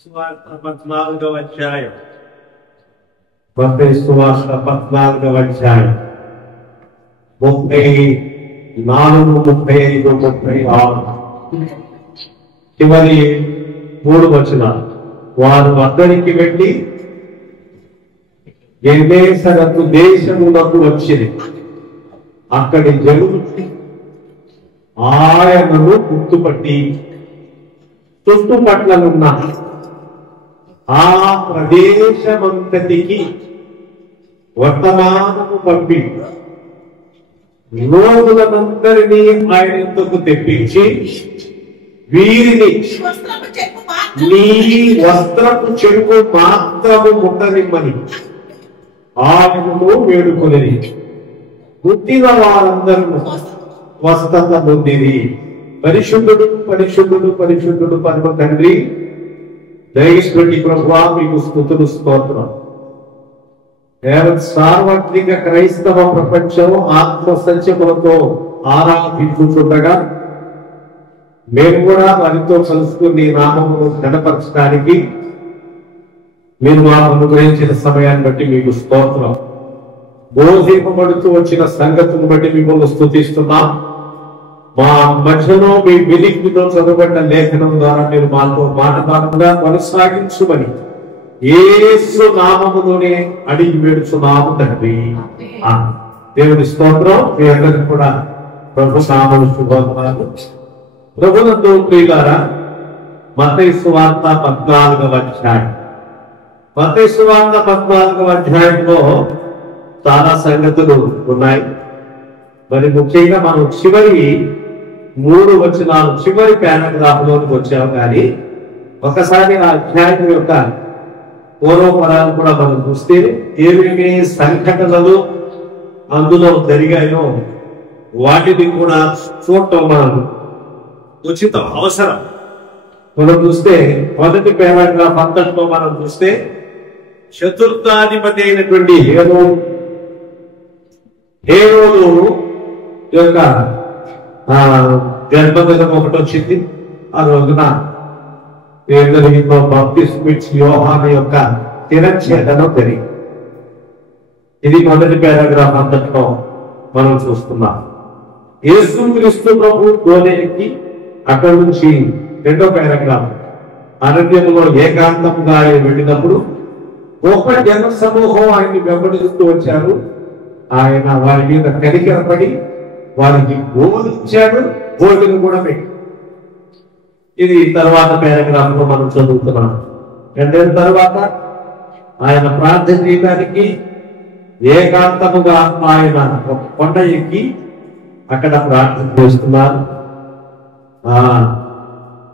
సువార్త 14వ అధ్యాయం. మత్తయి సువార్త 14వ అధ్యాయం 34, 35, 36 చివరి 3 వచనాలు. వారు అద్దరికి వెళ్ళి గెన్నేసరతు దేశమునకు వచ్చింది. అక్కడి జనులు ఆయనను గుర్తుపట్టి చుట్టుపట్లనున్న ఆ ప్రదేశమంతటికి వర్తమానము పంపి రోగులనందరినీ ఆయన ఎందుకు తెప్పించి వీరిని నీ వస్త్రపు చెరుకు మాత్రము ముట్టనిమ్మని ఆయనను వేడుకొనిది. పుట్టిన వారందరూ స్వస్థత పొందిరి. పరిశుద్ధుడు పరిశుద్ధుడు పరిశుద్ధుడు పరమ తండ్రి దయచేసి ప్రభువా మీకు స్తుతులు స్తోత్రం. సార్వత్రిక క్రైస్తవ ప్రపంచం ఆత్మ సత్యములతో ఆరాధించుతుండగా మేము కూడా వారితో కలుసుకుని నామమును ఘనపరచడానికి మీరు మాకు అనుగ్రహించిన సమయాన్ని బట్టి మీకు స్తోత్రం. బోధింపబడుతూ వచ్చిన సంగతిని బట్టి మిమ్మల్ని స్తుతిస్తున్నాం. మా మధ్యలో మీ వెలికితో చదవబడిన లేఖనం ద్వారా మీరు మాతో మాటకారంగా కొనసాగించుమని యేసు నామములోనే అడిగి వేడుచున్నాము తండ్రి. దేవుని స్తోత్రం. మీ అందరికి కూడా ప్రభు నామము శుభవందనాలు. ప్రభునందు ప్రియులారా, మత్తయి సువార్త 14వ అధ్యాయం. మత్తయి సువార్త 14వ అధ్యాయంలో చాలా సంగతులు ఉన్నాయి. మరి ముఖ్యంగా మనం చివరి 3 వచనాలు చివరి పారాగ్రాఫ్ లోకి వచ్చాము. కానీ ఒకసారి ఆ అధ్యాయం యొక్క పూర్వపరాలు కూడా మనం చూస్తే ఏమేమి సంఘటనలు అందులో జరిగాయో వాటిని కూడా చూడటం మనం ఉచితం, అవసరం. మనం చూస్తే మొదటి పారాగ్రాఫ్ అంతట్లో మనం చూస్తే చతుర్థాధిపతి అయినటువంటి హేరోదు యొక్క జన్మదినం ఒకటి వచ్చింది. ఆ రోజున బాప్తిస్మిచ్చి యోహాను యొక్క తిరచ్ఛేదనం జరిగింది. ఇది మొదటి పారాగ్రాఫ్ అంతట్లో మనం చూస్తున్నాం. యేసుక్రీస్తు ప్రభు దోణి ఎక్కి అక్కడి నుంచి 2వ పారాగ్రాఫ్ అరణ్యంలో ఏకాంతంగా ఆయన వెళ్ళినప్పుడు గొప్ప జన సమూహం ఆయన్ని వెంబడిస్తూ వచ్చారు. ఆయన వారి మీద కనికరపడి వారికి బోధించాడు, భోజనం కూడా పెట్టి. ఇది తర్వాత పారాగ్రాఫ్ లో మనం చదువుతున్నాం. 2 తర్వాత ఆయన ప్రార్థన చేయడానికి ఏకాంతముగా ఆయన ఒక కొండ ఎక్కి అక్కడ ప్రార్థన చేస్తున్నారు.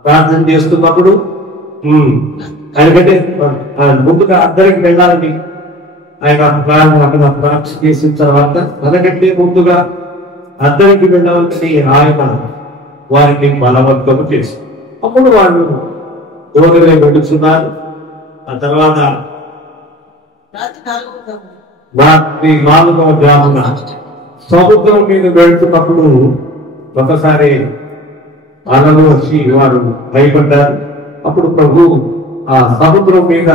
ప్రార్థన చేస్తున్నప్పుడు ఆయనకంటే ముందుగా అందరికి వెళ్ళాలని ఆయన అక్కడ ప్రార్థన చేసిన తర్వాత మనకంటే ముందుగా అందరికి వెళ్ళాలని ఆయన వారిని బలవంతము చేసి అప్పుడు వాళ్ళు దూరమే వెళుతున్నారు. ఆ తర్వాత రాత్రి 4వ జామున సముద్రం మీద వెళ్తున్నప్పుడు ఒకసారి అలలు వచ్చి వారు భయపడ్డారు. అప్పుడు ప్రభు ఆ సముద్రం మీద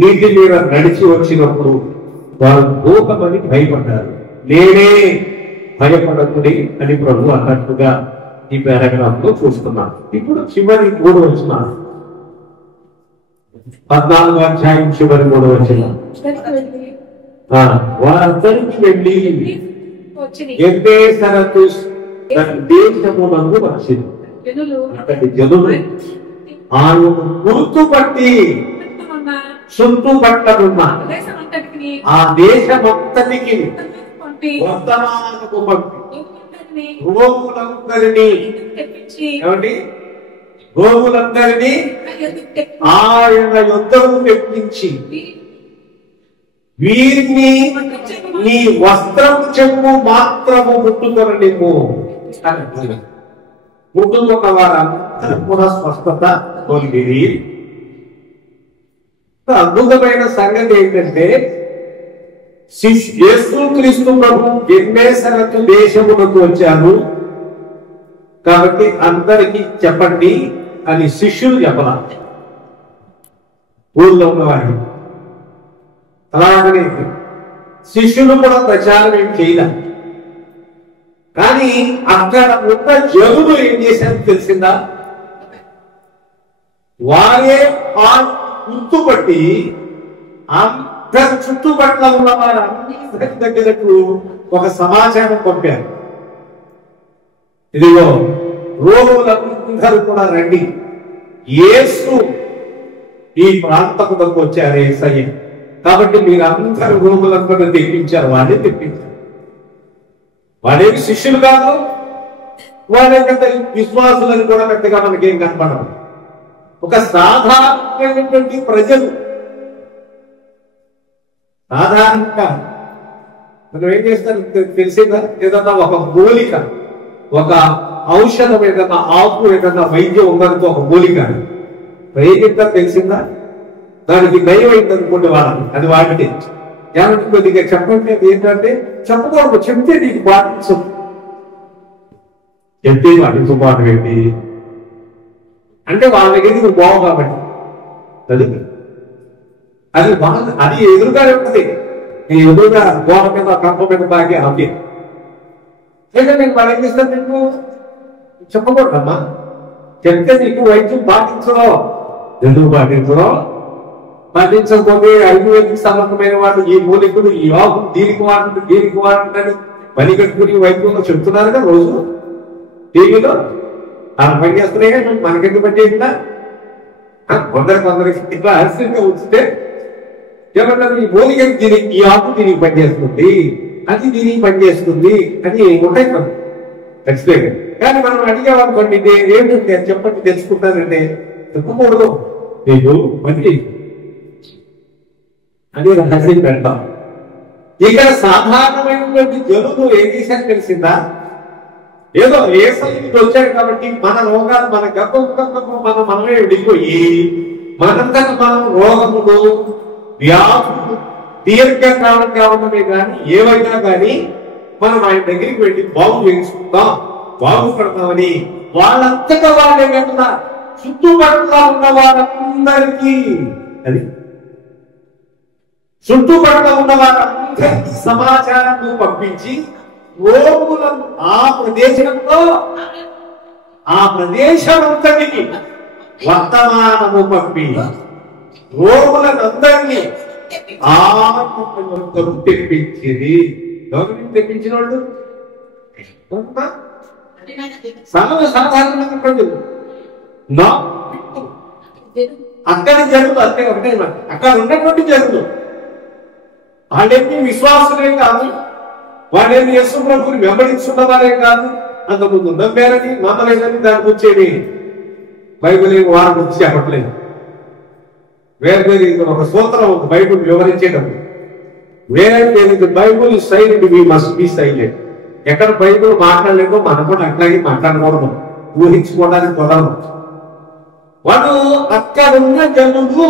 నీటి మీద నడిచి వచ్చినప్పుడు వారు భూకమని భయపడ్డారు. నేనే భయపడకుడి అని ప్రభు అన్నట్టుగా ఈ పారాగ్రాఫ్ లో చూస్తున్నాను. ఇప్పుడు చివరి 3 వచనాలు 14వ అధ్యాయం చివరి 3వ వచనం. వారందరికీ వెళ్ళి గెన్నేసరతు దేశమునకు వచ్చింది. అక్కడి జనులు ఆయన గుర్తుపట్టి చుట్టుపట్టనున్న ఆ దేశమంతటికి వర్తమానము పంపి రోగులందరినీ రోగులందరినీ ఆయన యుద్ధము తెప్పించి వీరిని నీ వస్త్రము చెంగు మాత్రము ముట్టుకొననిమ్ము. ముట్టుకున్న వారందరూ కూడా స్వస్థత పొందిరి. అద్భుతమైన సంగతి ఏంటంటే యేసుక్రీస్తు ప్రభు గెన్నేసరతు దేశమునకు వచ్చారు కాబట్టి అందరికీ చెప్పండి అని శిష్యులు చెప్పాలి. ఊళ్ళో ఉన్నవాడిని. అలాగని శిష్యులు కూడా ప్రచారం ఏం చేయలేదు. కానీ అక్కడ ఉన్న జనులు ఏం చేశారో తెలిసిందా? వారే ఆ గుర్తుపట్టి అందరి చుట్టుపక్కల ఉన్న వారి దగ్గరకు ఒక సమాచారం పంపారు. ఇదిగో రోగులందరూ కూడా రండి, యేసు ఈ ప్రాంతములకు వచ్చారు యేసయ్య, కాబట్టి మీరు అందరు రోగులందరూ తెప్పించారు. వాడే తెప్పించారు. వాడేమి శిష్యులు కాదు, వాడే పెద్ద విశ్వాసులని కూడా పెద్దగా మనకేం కనపడదు. ఒక సాధారణమైనటువంటి ప్రజలు. సాధారణంగా మనం ఏం చేస్తారు తెలిసిందా? ఏదన్నా ఒక మూలిక, ఒక ఔషధం, ఏదన్నా ఆకు, ఏదన్నా వైద్యం ఉందనుకో, ఒక మూలిక ఏం చెప్తారు తెలిసిందా? దానికి నయం అయిందనుకోండి వాళ్ళని, అది వాడితే ఏమంటే కొద్దిగా చెప్పండి. ఏంటంటే చెప్పకూడదు, చెప్తే నీకు పాటించు, చెప్తే పాటించుకోవడం ఏంటి అంటే వాళ్ళ దగ్గర నువ్వు బావు కాబట్టి అది అది బాగా అది ఎదురుగానే ఉంటుంది. నీ ఎదురుగా గోడ మీద కంప మీద బాగా ఆపే అయితే నేను వాళ్ళు ఏం చేస్తాను, నీకు చెప్పకూడదమ్మా, చెప్తే నీకు వైద్యం పాటించడం. ఎందుకు పాటించడం? పాటించకపోతే ఆయుర్వేదికి సమర్థమైన వాళ్ళు ఈ మూలికలు, ఈ ఆకు దీనికి వాడుతుంది, దీనికి వాడుతుందని పని కట్టుకుని వైద్యంలో చెప్తున్నారుగా రోజు టీవీలో. అలా పని చేస్తున్నాయి కానీ మనకెందుకు పని చేసిందా? కొందరికి ఇట్లా ఆశ్చర్యంగా ఉంచితే ఏమన్నారు, ఈ మూలిక దీనికి, ఈ ఆకు దీనికి పనిచేస్తుంది, అది దీనికి పనిచేస్తుంది అని ఉంటాయి మనం ఎక్స్ప్లెయిన్. కానీ మనం అడిగేవాళ్ళనుకోండి, ఏంటంటే చెప్పండి తెలుసుకుంటానంటే చెప్పకూడదు, నీకు పని అని రహస్యం పెడతాం. ఇక్కడ సాధారణమైనటువంటి జనులు ఏం చేశారు తెలిసిందా? ఏదో యేసయ్యకి వచ్చాడు కాబట్టి మన రోగాలు, మన గర్భం మనమే విడిపోయి మనంతట మనం రోగములు, వ్యాధులు దీర్ఘకాలంగా ఉన్నవి కానీ ఏవైనా కానీ మనం ఆయన దగ్గరికి వెళ్ళి బాగు చేసుకుందాం, బాగుపడతామని వాళ్ళంతటా వాళ్ళే కదా చుట్టుపక్కల ఉన్న వాళ్ళందరికీ, అది చుట్టుపక్కల ఉన్న వాళ్ళందరికీ సమాచారాన్ని పంపించి రోగులను ఆ ప్రదేశమంతటికి వర్తమానము పంపి రోగులందరినీ ఆత్మను తెప్పించింది. గవర్నమెంట్ తెప్పించిన వాళ్ళు సాధారణంగా ప్రజలు, అక్కడి జరుగుతుంది అంతే ఒకటే. అక్కడ ఉన్నటువంటి జరుగుతుంది వాళ్ళేమి విశ్వాసులే కాదు, వాళ్ళేమి యేసు ప్రభువుని వెంబడించున్నవారే కాదు, అంతకుముందు నమ్మారని నమ్మలేదని దానికి వచ్చేది బైబిల్ వారి గురించి చెప్పట్లేదు. వేరే ఒక సూత్రం బైబిల్ వివరించేటప్పుడు వేరే Bible silent, we must be silent. ఎక్కడ బైబిల్ మాట్లాడలేదో మనం కూడా అట్లాగే మాట్లాడకూడదు, ఊహించుకోవడానికి కుదరదు. వాడు అక్కడున్న జనులు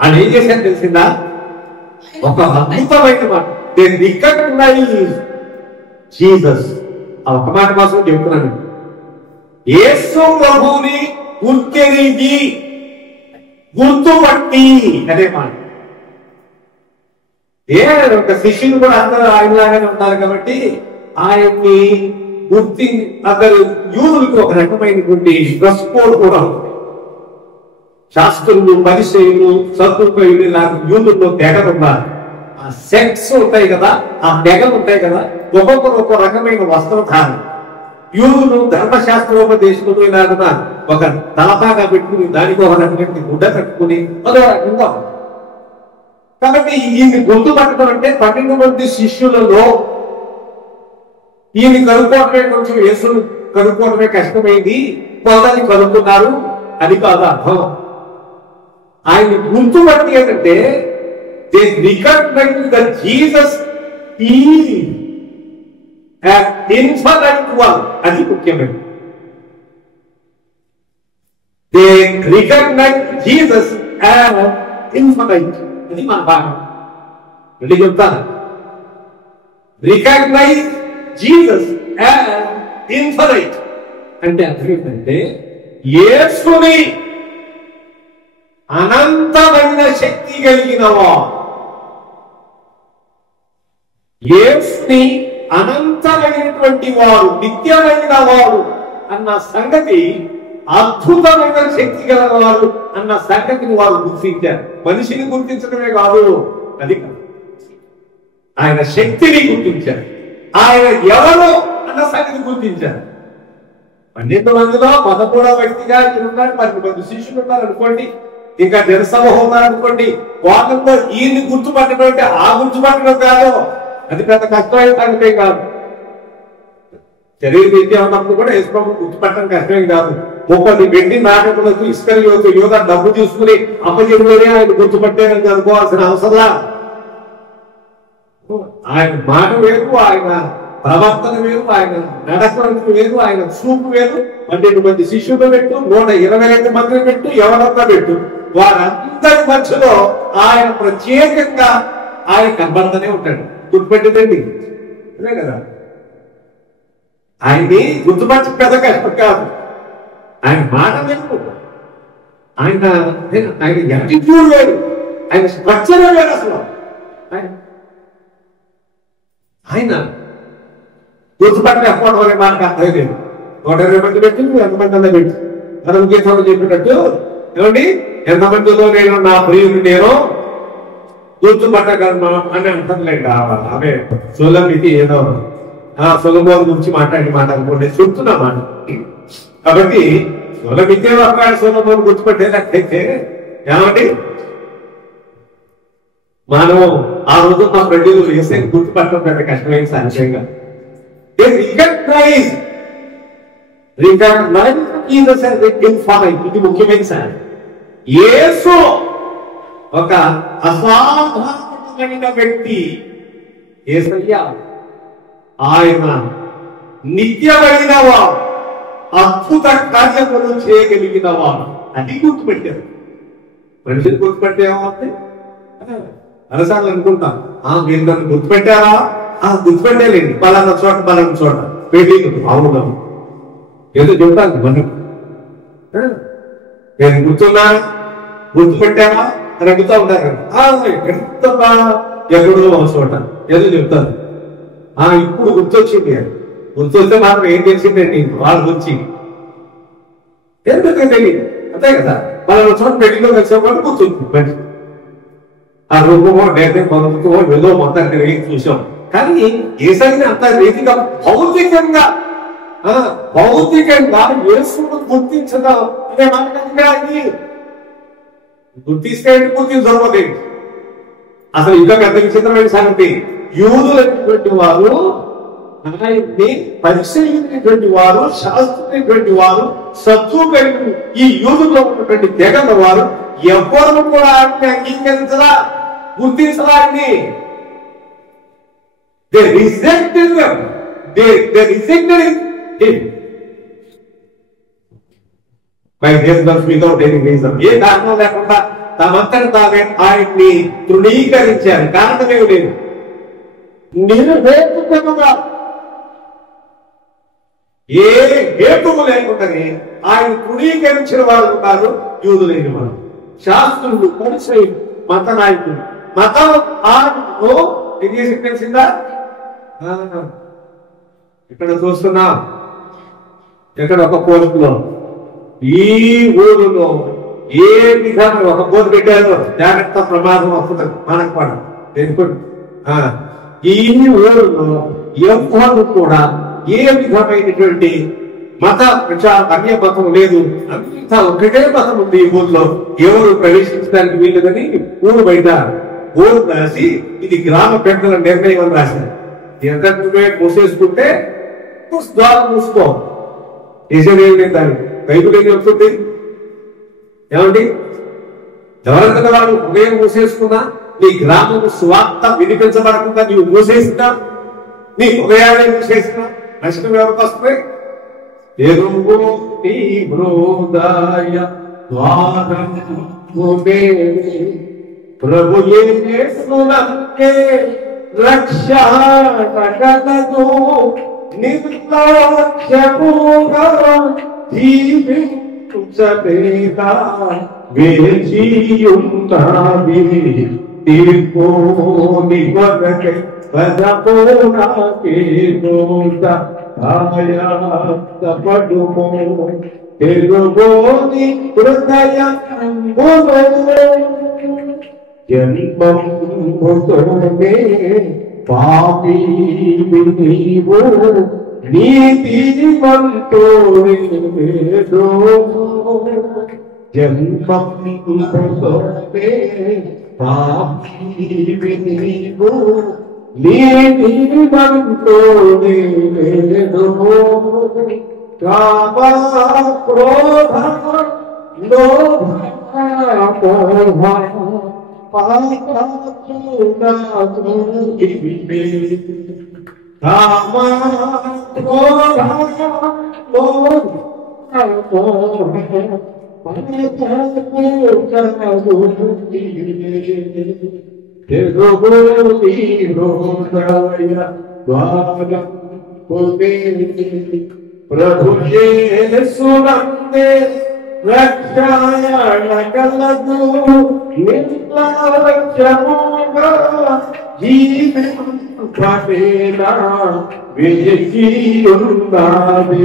అని ఏం చేశాను తెలిసిందా? ఒక అద్భుతమైన మాట, దే రికగ్నైజ్ జీసస్. ఆ ఒక మాట కోసం చెప్తున్నాను, యేసు ప్రభువుని గుర్తెరిగి, గుర్తుపట్టి అనే మాట. ఒక శిష్యులు కూడా అందరూ ఆయనలాగానే ఉంటారు కాబట్టి ఆయన్ని గుర్తి అందరు యూదులకు ఒక రకమైనటువంటి డ్రెస్ కోడ్ కూడా ఉంటుంది. శాస్త్రులు, పరిచయులు, సద్దుపయులు నాకు యూదుల్లో తెగలు ఉన్నారు. ఆ సెక్స్ ఉంటాయి కదా, ఆ తెగలు ఉంటాయి కదా, ఒక్కొక్కరు ఒక్కో రకమైన వస్త్రధారణ. యూదులు ధర్మశాస్త్రోపదేశకులు ఇలాగా ఒక తలపాగా పెట్టుకుని దానికి ఒక రకమైన గుడ్డ కట్టుకుని అదో రకంగా. కాబట్టి ఈయన్ని గుర్తుపట్టడం అంటే 12 మంది శిష్యులలో ఈయన కనుక్కోవడమే కొంచెం యేసు కనుక్కోవడమే కష్టమైంది, కొందరిని కనుక్కున్నారు అది కాదు అర్థం. ఆయన గుర్తుపట్టి ఏంటంటే they recognize that Jesus is an infinite one, అది ముఖ్యమైనది. They recognize Jesus as infinite, అది మన భాగం. మళ్ళీ చెప్తాను, రికగ్నైజ్ జీసస్ as infinite అంటే అర్థం ఏంటంటే యేసుని అనంతమైన శక్తి కలిగినవా, యేసుని అనంతమైనటువంటి వారు, నిత్యమైన వారు అన్న సంగతి, అద్భుతమైన శక్తి గలవారు అన్న సంగతిని వారు గుర్తించారు. మనిషిని గుర్తించడమే కాదు, అది కాదు, ఆయన శక్తిని గుర్తించారు. ఆయన ఎవరు అన్న సంగతి గుర్తించారు. 12 మందిలో 11వ వ్యక్తిగా ఉన్నాడు, 10 మంది శిష్యులు ఉన్నారు అనుకోండి, ఇంకా జనసమూహం ఉన్నారనుకోండి. వాళ్ళతో ఈయన్ని గుర్తుపట్టడం అంటే ఆ గుర్తుపట్టడం కాదు, అది పెద్ద కష్టమైన సంగతే కాదు. శరీర రీత్యా ఉన్నప్పుడు కూడా యేసుప్రభు గుర్తుపట్టడం కష్టమే కాదు. 30 వెండి నాటకులకు ఇస్కరియోతు యోధ డబ్బు తీసుకుని అప్పచెప్పులోనే ఆయన గుర్తుపట్టారని అనుకోవాల్సిన అవసరం. ఆయన మాట వేరు, ఆయన ప్రవర్తన వేరు, ఆయన నడకడానికి వేరు, ఆయన చూపు వేరు. 12 మంది శిష్యులు పెట్టు, 122 మందిని పెట్టు, ఎవరంతా పెట్టు, వారందరి మధ్యలో ఆయన ప్రత్యేకంగా ఆయన కనబడుతూనే ఉంటాడు. గుర్తుపెట్టిందండి, అదే కదా. ఆయన్ని గుర్తుపట్టి పెద్ద కష్టం కాదు. ఆయన మాట వేరు, ఆయన యాటిట్యూడ్ వేరు, ఆయన స్ట్రక్చర్ వేరు. అసలు ఆయన గుర్తుపట్టలేకపోవడం అనే మనకు అర్థం లేదు. 120 మంది పెట్టి ఎంతమంది అలా పెట్టి మనం గీతంలో చెప్పినట్టు, ఏమండి, ఎంతమందిలో నేను నా ప్రియుని నేను గుర్తుపట్టగలను అని అంటలేదు. ఆమె సొలొమోను ఏదో సొలొమోను గురించి మాట్లాడుకోండి చెప్తున్నా మాట. కాబట్టి సొలొమోను గుర్తుపట్టేటట్టయితే ఏమండి, మనం ఆ రోజు మా ప్రజలు వేసే గుర్తుపట్టడం పెద్ద కష్టమైన సంశయంగా. ఇది ముఖ్యమైన సార్. యేసు ఒక అసాధారణమైన వ్యక్తి. యేసయ్య ఆయన నిత్యమైనవా, అద్భుత కార్యములు చేయగలిగినవా, అది గుర్తుపెట్టారు. మనిషిని గుర్తుపెట్టేమంటే అలసార్లు అనుకుంటాం, మీరు నన్ను గుర్తుపెట్టారా? గుర్తుపెట్టేలేండి, పలానా చోట పెళ్ళి అవును ఏదో చెప్తాను మనం. నేను గుర్తున్నా, గుర్తుపెట్టావా అని అడుగుతా ఉంటారు. ఎక్కడమ్మా, ఎక్కడో చోట ఏదో చెప్తాను. ఇప్పుడు గుర్తొచ్చింది. గుర్తొస్తే మాత్రం ఏం తెలిసిందండి వాళ్ళ గురించి ఎందుకంటే అంతే కదా. పలానా చోట పెళ్లిలో కలిసేవాళ్ళు గుర్తుంది. ఆ రూపమో లేకపోతే పొందుకో ఏదో మొత్తాన్ని చూసాం. కానీ ఏసైనా అంత రీతిగా భౌతికంగా యేసును గుర్తించడం అనే మనకి గుర్తిస్తే గుర్తించకపోతే అసలు ఇంకా పెద్ద విచిత్రమైన సంగతి, యూదులైనటువంటి వారు, ఆయన్ని పరిశీలించినటువంటి వారు, శాస్త్రైనటువంటి వారు, సత్తుకైన ఈ యూదులో ఉన్నటువంటి తెగల వారు ఎవ్వరు కూడా ఆయన్ని అంగీకరించరా, గుర్తించరా. ఆయన్ని they rejected him. They rejected him by themselves without any reason. ఏ కారణం లేకుండా తమంతటి తామే ఆయన్ని తృణీకరించారు. కారణమే లేదు, నిర్హేతుకముగా ఏ హేతువు లేకుండానే ఆయన తృణీకరించిన వారు ఉన్నారు. యూదులైన వారు, శాస్త్రులు, పరిసయ్యులు, మత నాయకులు. మతం ఆరంభంలో ఏం చేసి తెలిసిందా? ఇక్కడ చూస్తున్నా, ఇక్కడ ఒక పోస్టులో ఈ ఊరిలో ఏ విధంగా ఒక పోస్ట్ పెట్టారు, జాగ్రత్త ప్రమాదం వస్తుంది మనకు కూడా తెలుసుకోండి. ఈ ఊరిలో ఎవ్వరు కూడా ఏ విధమైనటువంటి మత అన్య మతం లేదు, అంతా ఒకటే మతం ఉంది ఈ ఊర్లో. ఎవరు ప్రవేశించడానికి వీలుదని ఊరు బయట ఊరు రాసి ఇది గ్రామ పెద్దల నిర్ణయం అని రాశారు. ఎంత మూసేసుకుంటే ద్వారం మూసుకో, చేసేది దాన్ని బైబిల్ ఏం చెప్తుంది? ఏమండి, ఎవరంతగా వాళ్ళు హృదయం మూసేసుకున్నా, నీ గ్రామం స్వార్థ వినిపించబడకుండా నీవు మూసేసినా, నీ హృదయాన్ని మూసేసినా నష్టం ఎవరికి వస్తుంది? ప్రభు రక్ష సదేతా వేచియున్నావి తీర్పోని కొరకై పదపోనాకే నోట ఆయాసపడుమో తెలుగోని హృదయములో జన్మముతోనే పాపి నీవు నీతిమంతుడేదో జన్మముతోనే పాపి నీవు నీతిమంతుడేదో కామ క్రోధ లోభ మోహ ప్రభు యేసునందే రక్షణ కలదు నిర్లక్ష్యముగా జీవింపేలా వేచియున్నావి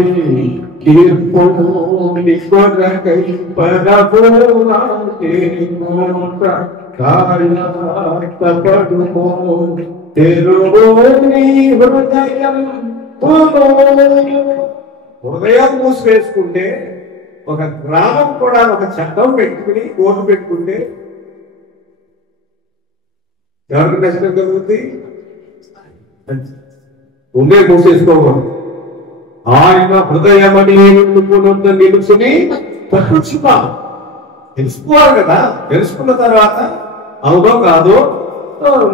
తీర్పుని కొరకై పరపోనాకే నోట ఆయాసపడుమో తెలుగోని హృదయం మూసివేసుకుంటే ఒక గ్రామం కూడా ఒక చట్టం పెట్టుకుని కోర్టు పెట్టుకుంటే ఎవరికి నష్టం కలుగుతుంది? ఉండే మూసేసుకోకూడదు. ఆయన హృదయమని నిలుచుని తెలుసుకోవాలి కదా. తెలుసుకున్న తర్వాత అవునో కాదో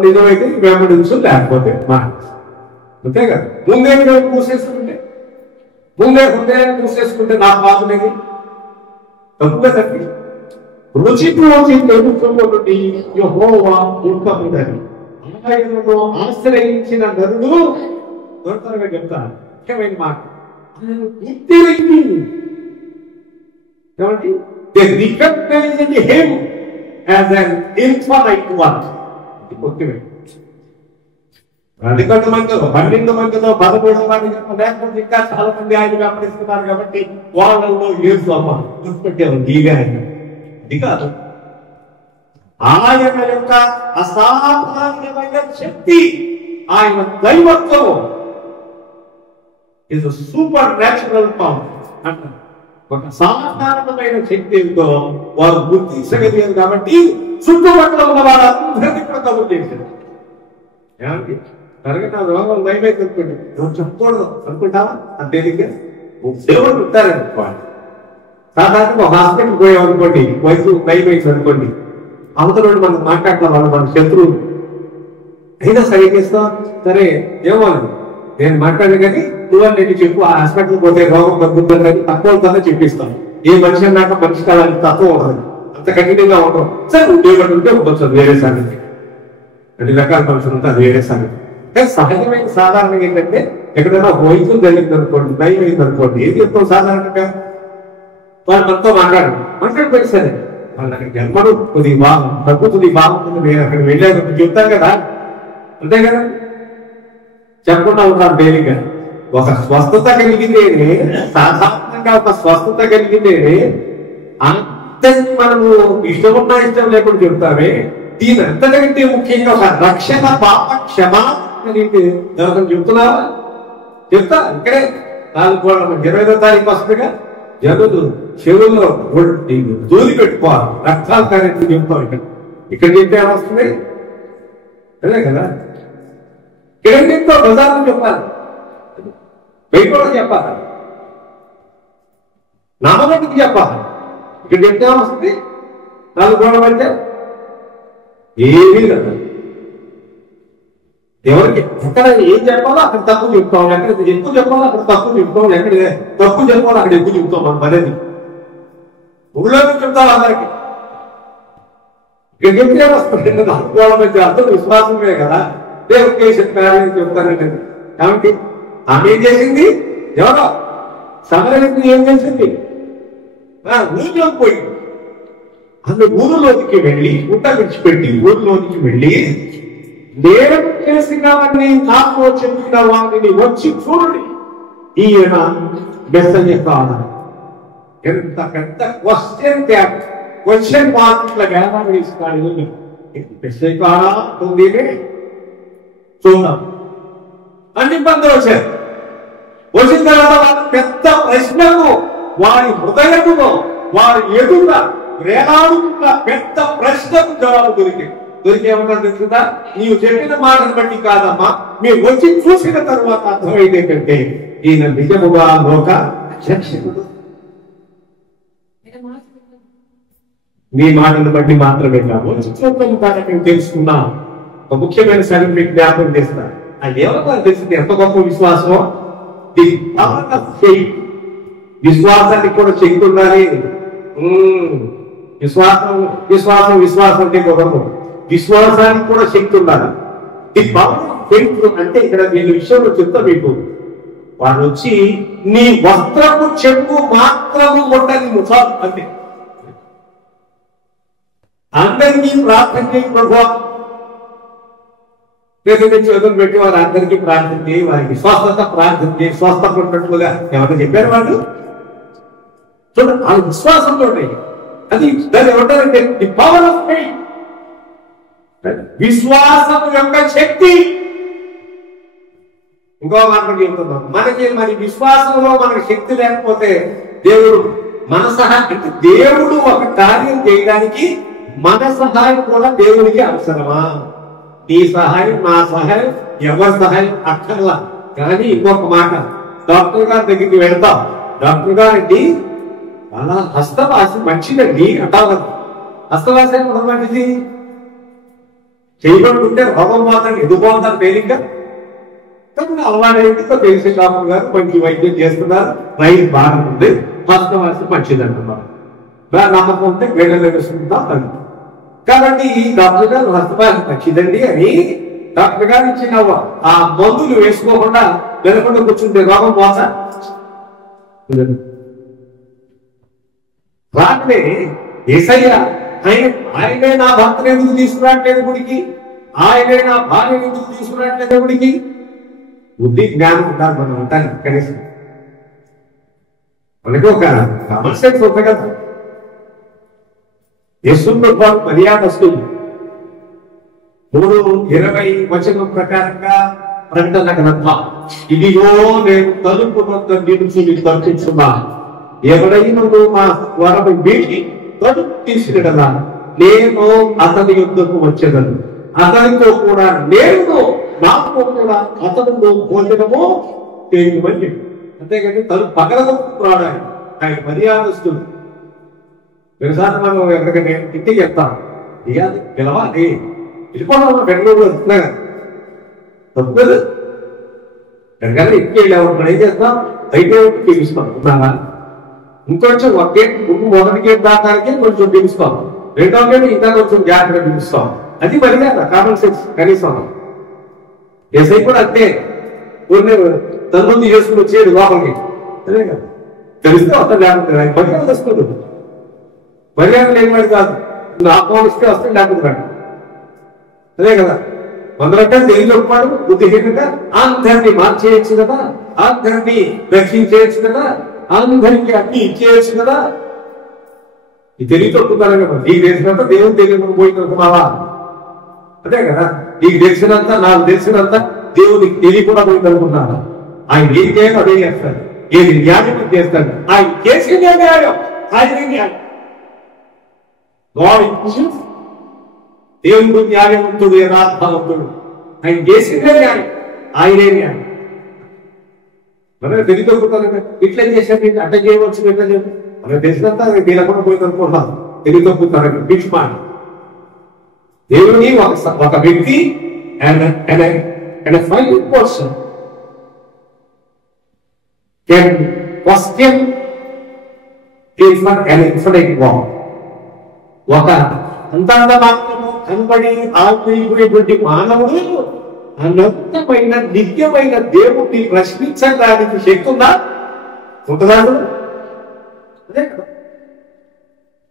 నిజమైతే వెంబడించు, లేకపోతే అంతే కదా. ముందే హృదయాన్ని మూసేసుకుంటే నా బాధనేది తప్పుగా తప్పి రుచిలోకి తెలుసుకొని యెహోవా ఉత్తముడని ఆయనను ఆశ్రయించిన నరుడు దొరకగా చెప్తాను. ముఖ్యమైన మాట ఏమండి? They recognized him as an infinite one. ఇది ముఖ్యమైన. అందుకంటే మందిలో 12 మందిలో 13 మంది లేకపోతే ఇంకా చాలా మంది ఆయన వెంబడిస్తున్నారు కాబట్టి వాళ్ళలో యేసు అమ్మ గుర్తుపెట్టారు. ఈగా అది కాదు, ఆయన యొక్క అసాధారణమైన శక్తి, ఆయన దైవత్వం ఇస్ సూపర్ న్యాచురల్ పవర్ అంటారు. ఒక సాధారణమైన శక్తి ఏమిటో వారు గుర్తించగలిగారు కాబట్టి చుట్టుపక్కల ఉన్న వాళ్ళందరినీ కూడా కబుర్ చేశారు. ఏమండి? తరగతి రోగం నయమైతే అనుకోండి, ఎవరు చెప్పకూడదు అనుకుంటావా? అంతేదిగా దేవుడు ఉంటారండి. సాధారణంగా ఒక హాస్పిటల్ పోయామనుకోండి, వయసు నయమైంది అనుకోండి, అవతల మనం మాట్లాడతాం, వాళ్ళు మన శత్రువులు అయినా సరే చేస్తాం. సరే ఏమో నేను మాట్లాడను కానీ నువ్వు చెప్పు, ఆ హాస్పిటల్ పోతే రోగం తగ్గుతుంది కానీ తక్కువ చెప్పిస్తాను. ఏ మనిషి అన్నాక మనిషి కాదని తక్కువ ఉండదు, అంత కఠినంగా ఉండవు. సరే ఉద్యోగం ఉంటే ఉండొచ్చు, అది వేరే సంగతి. అన్ని రకాల మనుషులు ఉంటే అది వేరే సంగతి. కానీ సహజమైన సాధారణంగా ఏంటంటే ఎక్కడైనా వయసు జరిగింది అనుకోండి, నయం అయింది అనుకోండి, ఏది చెప్తాం సాధారణంగా వాళ్ళు మనతో మాట్లాడిపోయి సరే వాళ్ళకి జన్మను కొద్దిగా తగ్గుతుంది, బాగుంటుంది, నేను అక్కడ వెళ్ళాను చెప్తాను కదా, అంతే కదా. చెప్పకుండా ఉంటారు తేలిగ్గా. ఒక స్వస్థత కలిగితేనే, సాధారణంగా ఒక స్వస్థత కలిగితేనే అంతే మనము ఇష్టమున్నా ఇష్టం లేకుండా చెప్తామే. దీని అంతకంటే ముఖ్యంగా ఒక రక్షణ పాప క్షమా ఎవరికైనా చెప్తున్నావా? చెప్తా. ఇక్కడే 25వ తారీఖు వస్తుందిగా, జనులు చెవుల్లో దూరి పెట్టుకోవాలి, రక్తాలు కానీ చెప్తాం. ఇక్కడ చెప్తే ఏమొస్తుంది? అదే కదా. ఇక్కడ చెప్తా బజార్లో చెప్పాలి, బయట కూడా చెప్పాలి, నామకు చెప్పాలి. ఇక్కడ చెప్తే ఏమొస్తుంది? 4 గోడల మధ్య ఏమీ కదా. ఎవరికి ఎక్కడ ఏం చెప్పాలో అక్కడ తప్పు చెప్తాం, ఎక్కడ ఎక్కువ చెప్పాలో అక్కడ తప్పు చెప్తాం, ఎక్కడ తప్పు చెప్పాలో అక్కడ ఎక్కువ చెప్తాం. మనం మరేది ఊళ్ళో చెప్తాం అందరికి. ఇక్కడ చెప్తే వస్తుంది, అనుకోవడం మధ్య అర్థం విశ్వాసమే కదా. దేవుడికి చెప్తానండి. కాబట్టి ఆమె ఏం చేసింది? ఎవరో సమరయుద్ధం ఏం చేసింది? ఊరిలోకి పోయి ఆమె ఊరిలోనికి వెళ్ళి గుట్ట విడిచిపెట్టి ఊరిలోనికి వెళ్ళి నేను చేసినవన్నీ నాకు చెప్పిన వారిని వచ్చి చూడండి, ఈయన మెస్సయ్య కాదా? ఎంత పెద్ద క్వశ్చన్ మార్కుల వేదాలు ఇస్తాడు. మెస్సయ్య కాదా ఉంది చూద్దాం. అన్ని ఇబ్బందులు వచ్చారు. వచ్చిన తర్వాత వారి పెద్ద ప్రశ్నకు వారి హృదయములో వారి ఎదుట వేలాడుతున్న పెద్ద ప్రశ్నకు జవాబు దొరికేమంటారు తెలుసుదా? నీవు చెప్పిన మాటను బట్టి కాదమ్మా, మీరు వచ్చి చూసిన తర్వాత అర్థమైంది ఏంటంటే ఈయన నిజముగా లోక రక్షకుడు. మీ మాటను బట్టి మాత్రమే కాదు, చూడటం ద్వారా మేము తెలుసుకున్నాం. ఒక ముఖ్యమైన సంగతి మీకు జ్ఞాపకం చేస్తా. అది ఎవరు తెలిసింది ఎంత గొప్ప విశ్వాసం. విశ్వాసానికి కూడా శక్తి ఉండాలి. విశ్వాసం విశ్వాసం విశ్వాసం అంటే గొప్ప, విశ్వాసానికి కూడా శక్తి ఉండాలి. ది పవర్ ఆఫ్ ఫెయిత్ అంటే ఇక్కడ నేను విషయంలో చెప్తా మీకు. వాడు వచ్చి నీ వస్త్రపు చెంగు మాత్రము ఉండని ముఖాలు అంతే. అందరికీ ప్రార్థన చేయి ప్రభు, చదువులు పెట్టి వారు అందరికీ ప్రార్థన చేయి, వారికి స్వస్థత ప్రార్థన చేయి, స్వస్థపడినట్లుగా ఎవరు చెప్పారు వాళ్ళు? చూడండి, ఆ విశ్వాసంతో అది దాన్ని ఏమంటారంటే ది పవర్ ఆఫ్ ఫెయిత్, విశ్వాసం యొక్క శక్తి. ఇంకో మాట చెబుతున్నాం, మనకి మరి విశ్వాసంలో మనకి శక్తి లేకపోతే దేవుడు మన సహాయం అంటే దేవుడు ఒక కార్యం చేయడానికి మన సహాయం కూడా దేవుడికి అవసరమా? నీ సహాయం నా సహాయం ఎవరి సహాయం అక్కర్లా. కానీ ఇంకొక మాట, డాక్టర్ గారి దగ్గరికి వెళ్తాం, డాక్టర్ గారండి అలా హస్తవాసి మంచిదండి అంటారు. హస్తవాసి ఎంత మంచిది? చేయబడుతుంటే రోగం పోతాడు, ఎదుగు పోతారు తేలిగ్గా. కానీ అలవాటు తెలిసి డాక్టర్ గారు మంచి వైద్యం చేస్తున్నారు, రైతు బాగుంది, హస్తవాసి మంచిది అంటున్నారు. నమ్మకం ఉంటే వేడలు వేసుకుంటాం అంటారు. కాబట్టి డాక్టర్ గారు హస్తవాసి మంచిదండి అని డాక్టర్ గారు ఇచ్చిన ఆ మందులు వేసుకోకుండా వెనకుండా కూర్చుంటే రోగం పోతా? రాత్రే యేసయ్య ఆయనే నా భర్తను ఎందుకు తీసుకురావట్లేదు గుడికి, ఆయనే నా భార్యను ఎందుకు తీసుకురావట్లేదు గుడికి? బుద్ధి జ్ఞానం ఉంటారు మనం అంటానికి కనీసం. మనకి ఒక కామన్ సెన్స్ ఉంది కదా. యేసుతో మర్యాద వస్తుంది. 3:20 ప్రకారంగా ప్రకటన గ్రంథం, ఇదిగో నేను తలుపు వద్ద నిలుచుని తలుచుచున్నాను, ఎవరైనా మా స్వరము విని తలుపు తీసినట్లా నేను అతని యుద్ధకు వచ్చేదను, అతనితో కూడా నేను నాకు కూడా అతనితో భోజనము చేయమని చెప్పి. అంతేకాని తలుపు పగలగొట్టుకున్నాడు ఆయన మర్యాదస్తుంది. వ్యవసాయం మనం ఎక్కడికైనా ఇంటికి వెళ్తాం, ఇవ్వాలి పిలవాలి, వెళ్ళిపోవడం బెంగళూరులో వస్తున్నా తప్పు కదా. ఎక్కడికైనా ఇంటికి వెళ్ళాము, మనం ఏం చేస్తాం, అయితే పిలుస్తాం ఉన్నారా, ఇంకొంచెం ఒక గేట్ మొదటి గేట్ దాటానికి కొంచెం పిలుస్తాం, రెండో గేట్ ఇంకా కొంచెం జాగ్రత్తగా పిలుస్తాం. అది మర్యాద, కామన్ సెన్స్ కనీసం. ఎస్ఐ కూడా అంతే, కొన్ని తల్లి చేసుకుని వచ్చేది లోపలికి, అదే కదా తెలిస్తే వస్తాడు, లేకపోతే మర్యాద వస్తుంది. మర్యాద లేనివాడు కాదు, ఆహ్వానిస్తే వస్తాడు, లేకపోతే అదే కదా. కొందరంటే తెలియని ఒప్పుకోడు, బుద్ధిహీనంగా అందరినీ మార్చేయచ్చు కదా, అందరినీ రక్షించేయచ్చు కదా, అందరికీ అన్ని ఇచ్చేయచ్చు కదా. ఈ తెలివి తొక్కుతారు కదా. నీకు తెలిసినంత దేవుడు తెలియకుండా పోయినట్టున్నావా? అదే కదా. నీకు తెలిసినంత నాకు తెలిసినంత దేవుడికి తెలియకుండా పోయిందనుకున్నావా? ఆయన ఏది చేయాలో అదే చేస్తాడు, ఏది న్యాయం చేస్తాడు. ఆయన చేసిన న్యాయం, ఆయన న్యాయం. దేవుడు న్యాయవంతుడు, యథార్థవంతుడు. ఆయన చేసిన న్యాయం, ఆయనే న్యాయం. మనకు తెలియదొక్కుతారు, ఇట్లా చేశారు, అట్లా చేయవచ్చు, ఎట్లా చేయవచ్చు. మనకు తెలిసినంత వీళ్ళకుండా పోయింది అనుకుంటున్నాం, తెలియదొక్కుతారు. పిచ్చిమాట. దేవుని ఒక వ్యక్తి and a final person can question an infinite God. ఒక అంతంత మాత్రము కనబడి ఆగిపోయేటువంటి మానవుడు అనంతమైన నిత్యమైన దేవుడిని ప్రశ్నించడానికి శక్తి ఉందా? ఉంటుందా? అదే కదా.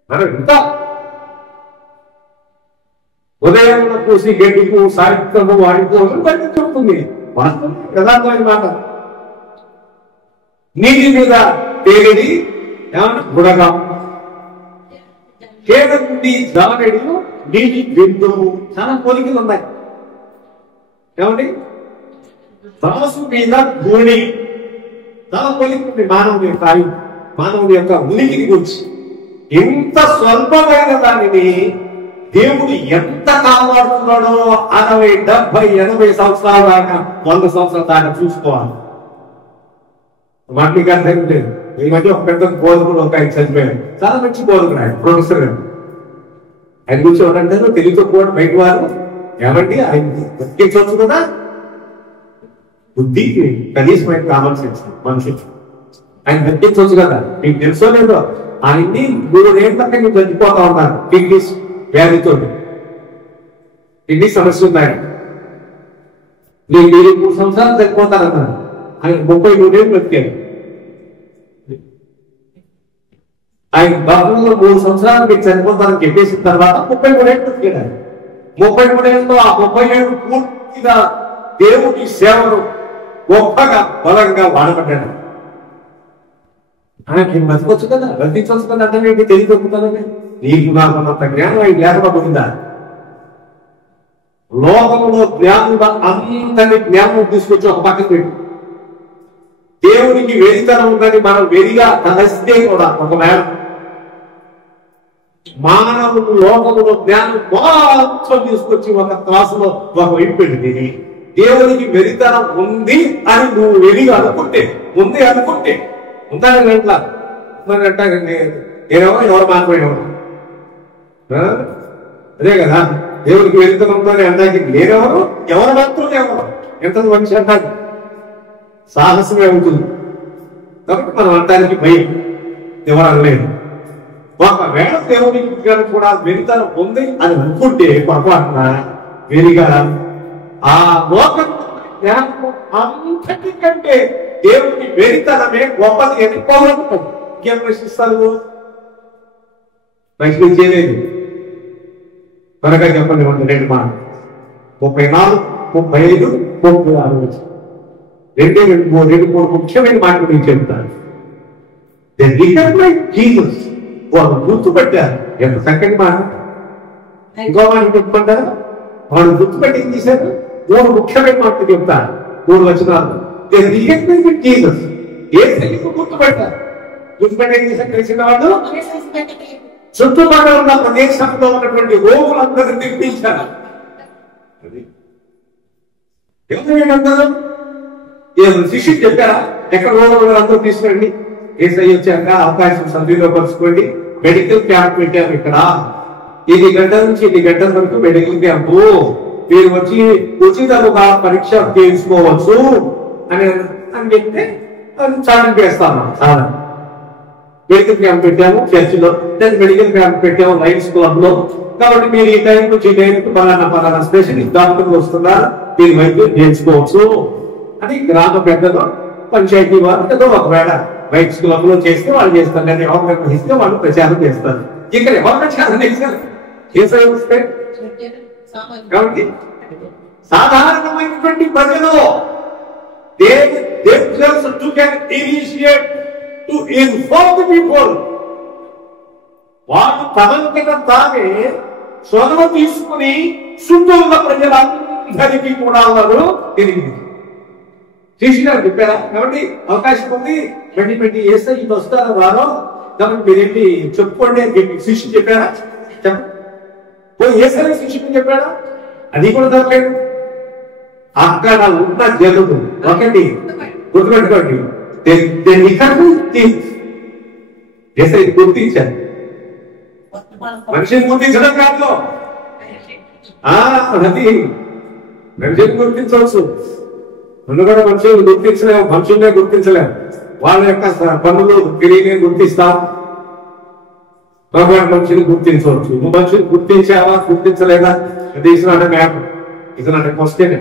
మనం ఇంత ఉదయం పూసి గడ్డిపు సాయంత్రము వాడిపోవడం బయట చెబుతుంది. వాస్తవం యథార్థమైన మాట. నీటి మీద తేలిడి ఏమన్నా బుడగా, కేద నుండి జానెడు నీటి బిందువు. చాలా పోలికలు ఉన్నాయి. ఏమండి? త్రాసు మీద భూమి, చాలా పోలిక ఉంది మానవుడి యొక్క ఆయువు, మానవుడి యొక్క ఉనికిని గురించి. ఇంత స్వల్పమైన దానిని దేవుడు ఎంత కాపాడుతున్నాడో 60, 70, 80 సంవత్సరాల దాకా, 100 సంవత్సరాల దాకా చూసుకోవాలి. వాటికి అర్థం లేదు. ఈ మధ్య ఒక పెద్ద బోధకుడు ఒక ఆయన చనిపోయాడు. చాలా మంచి బోధకుడు ఆయన, ప్రొఫెసర్. ఆయన గురించి ఎవరంటే తెలివితో కూడా బయట వారు ఏమండి ఆయన దక్కించవచ్చు కదా. బుద్ధి కనీసమైన కామన్ సెన్స్ మనుషులు ఆయన దక్కించవచ్చు కదా. మీకు తెలుసో లేదో ఆయన్ని 3 ఏళ్ళ నేను చనిపోతా ఉన్నాను కిడ్నీస్ వ్యాధితో. కిడ్నీ సమస్య ఉన్నాయి. నేను 3 సంవత్సరాలు చనిపోతానన్నాను. ఆయన 33 ఏళ్ళు బ్రతికాడు. ఆయన బాబులో 3 సంవత్సరాలు మీకు చనిపోతానని చెప్పేసిన తర్వాత 33 ఏళ్ళు బ్రతికాడు. 33 ఏళ్ళలో ఆ 30 ఏళ్ళు పూర్తిగా దేవుడి సేవలు గొప్పగా బలంగా వాడబడ్డాడు. ఆయన బతకొచ్చు కదా, బ్రతికొచ్చు కదా. అంటే మీకు తెలియదొక్కుతానని నీకు నాకున్నంత జ్ఞానం ఆయన లేకపోతుందా? లోకంలో జ్ఞానం అంతని జ్ఞానం తీసుకొచ్చి ఒక పక్కన పెట్టు. దేవునికి వెరితనం ఉందని మనం వెరిగా తలస్తే కూడా ఒకవేళ మానవుడు లోకంలో జ్ఞానం మొత్తం తీసుకొచ్చి ఒక త్రాసులో ఒక వైపు పెట్టి దేవునికి వెరితనం ఉంది అని నువ్వు వెరిగా అనుకుంటే, ఉంది అనుకుంటే ఉందని ఎట్లా ఉందంట. నేనెవరు ఎవరు మారిపోయినవాడు అదే కదా. దేవుడికి వెరితనంతోనే అన్నాకి నేనెవరు, ఎవరు మాత్రం ఎవరు, ఎంత మనిషి అన్నాకి సాహసమే ఉంటుంది. కాబట్టి మనం అంటానికి భయం, ఎవరు అనలేదు. ఒకవేళ దేవుడికి కూడా వెరితనం ఉంది అని అనుకుంటే పొరపాటున వెరిగా ఆ లోకం అంతటికంటే దేవుడికి వెరితనమే గొప్పది అని పౌరులు ఇంకేం ప్రశ్నిస్తారు? ప్రశ్నించేలేదు. త్వరగా చెప్పండి. 2 మాట 34, 35, 36 2 ముఖ్యమైన మాటలు నేను చెప్తాను. జీసస్ వాళ్ళు గుర్తుపెట్టారు. ఎంత చక్కని మాట. ఇంకో మాట చెప్పుకుంటారు. వాళ్ళు గుర్తుపెట్టి ఏం చేశారు? 3 ముఖ్యమైన మాటలు చెప్తారు. 3 వచనాలు. జీసస్ ఏ తెలుగు గుర్తుపెట్టారు. గుర్తుపెట్టి ఏం చేశారు తెలిసిన వాళ్ళు? చుట్టుపక్కల ఉన్న ప్రదేశంలో ఉన్నటువంటి రోగులందరూ తెప్పించారు. ఏమంటారు? శిష్యుడు చెప్పారా? ఎక్కడ రోగులు అందరూ తీసుకురండి, ఏసై వచ్చాక అవకాశం సద్వినియోగపరచుకోండి. మెడికల్ క్యాంప్ పెట్టారు ఇక్కడ. 7 గంటల నుంచి 8 గంటల వరకు మెడికల్ క్యాంపు. మీరు వచ్చి ఉచితముగా పరీక్ష చేయించుకోవచ్చు అని చెప్తే చాలని చేస్తాను. చాలా మెడికల్ క్యాంప్ పెట్టాము చర్చిలో, మెడికల్ క్యాంప్ పెట్టాము లైన్స్ క్లబ్ లో. కాబట్టి మీరు ఈ టైం నుంచి ఈ టైంకి పలానా స్పెషలిస్ట్ డాక్టర్లు వస్తున్నారు, మీరు వైద్యం చేయించుకోవచ్చు అని గ్రామ పెద్దలు, పంచాయతీ వారు ఏదో ఒకవేళ లైన్స్ క్లబ్ లో చేస్తే వాళ్ళు చేస్తారు. నేను ఎవరు నిర్వహిస్తే వాళ్ళు ప్రచారం చేస్తారు. ఇక్కడ ఎవరు ప్రచారం చేస్తారు? ఏసై వస్తే. కాబట్టి సాధారణమైనటువంటి ప్రజలు వాళ్ళు తనంతట తానే చొరవ తీసుకుని చుట్టూ ఉన్న ప్రజలందరికీ కూడా వారు తెలియదు. శిష్యులు చెప్పారా? కాబట్టి అవకాశం ఉంది, పెట్టి వేస్తే ఇది వస్తారా వారు, కాబట్టి మీరేంటి చెప్పుకోండి అని చెప్పి శిష్యులు చెప్పారా? చెప్పండి. ఏసై శిష్యులు చెప్పారా? అది కూడా దొరకలేదు. అక్కడ ఉన్న జనులు ఒకటి గుర్తుపెట్టుకోండి, ఏసై గుర్తించారు. మనిషిని గుర్తించడం కాదు, అది మనిషిని గుర్తించవచ్చు. ముందు కూడా మనుషులు గుర్తించలేము, మనుషులనే గుర్తించలేము. వాళ్ళ యొక్క పనులు క్రియనే గుర్తిస్తాం. భగవాన్ మనిషిని గుర్తించవచ్చు. నువ్వు మనిషిని గుర్తించావా, గుర్తించలేదా? తీసినాడే మ్యాప్, ఇతనంటే క్వశ్చన్.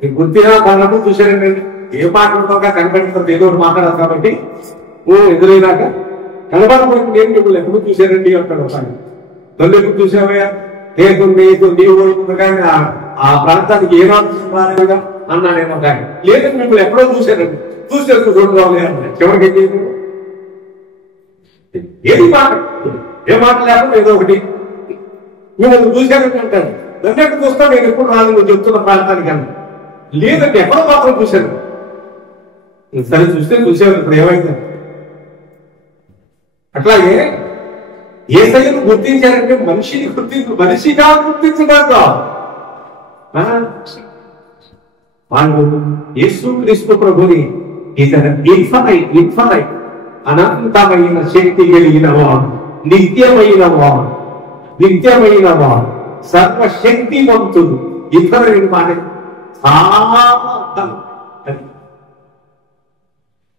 నీకు గుర్తినా పనులకు చూసారండి. ఏ మాట్లాడుతావుగా కనపడుతుంది, ఏదో ఒకటి మాట్లాడాలి. కాబట్టి ఎదురైనాక కనబడకపోతే నేను మిమ్మల్ని ఎప్పుడు చూశారండి అంటాడు ఒకసారి. నన్ను ఎప్పుడు చూసావయ్యా? లేదు నీవు కానీ ఆ ప్రాంతానికి ఏ రాలేదుగా అన్నానేమో. కానీ లేదని మిమ్మల్ని ఎప్పుడో చూశారండి. చూసేందుకు చూడరాలే అన్నా. చివరికి ఏది మాట ఏ మాట లేకుండా ఏదో ఒకటి మిమ్మల్ని చూశారని అంటారు. నన్ను ఎక్కడ చూస్తా నేను ఎప్పుడు రాదు నువ్వు చెప్తున్న ప్రాంతానికి అన్నా. లేదంటే ఎక్కడో మాత్రం చూశాను. సరే చూసేవారు. ఇప్పుడు ఏమైంది? అట్లాగే యేసయ్యను గుర్తించారంటే మనిషిగా గుర్తించగలరు. వాళ్ళు యేసుక్రీస్తు ప్రభుని ఇతను ఇన్ఫనైట్ అనంతమైన శక్తి కలిగిన వాడు, నిత్యమైన వాడు, సర్వశక్తివంతుడు. ఇతరుని మాట